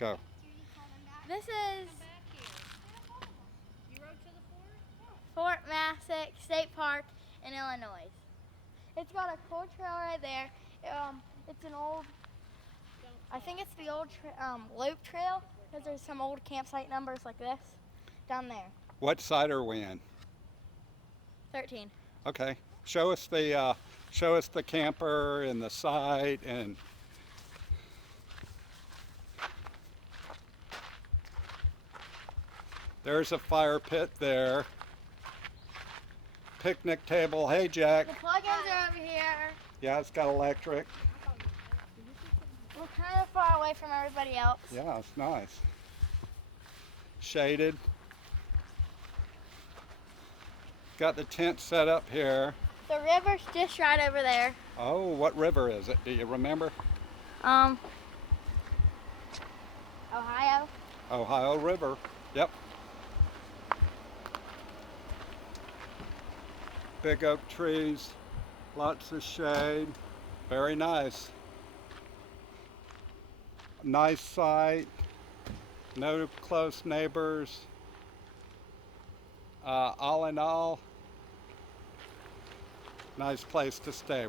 Go. This is Fort Massac State Park in Illinois. It's got a cool trail right there. It's an old, I think it's the old loop trail, because there's some old campsite numbers like this down there. What side are we in? 13. Okay. Show us the camper and the site and. There's a fire pit there. Picnic table. Hey, Jack. The plug-ins are over here. Yeah, it's got electric. We're kind of far away from everybody else. Yeah, it's nice. Shaded. Got the tent set up here. The river's just right over there. Oh, what river is it? Do you remember? Ohio. Ohio River. Yep. Big oak trees, lots of shade, very nice. Nice site, no close neighbors. All in all, nice place to stay.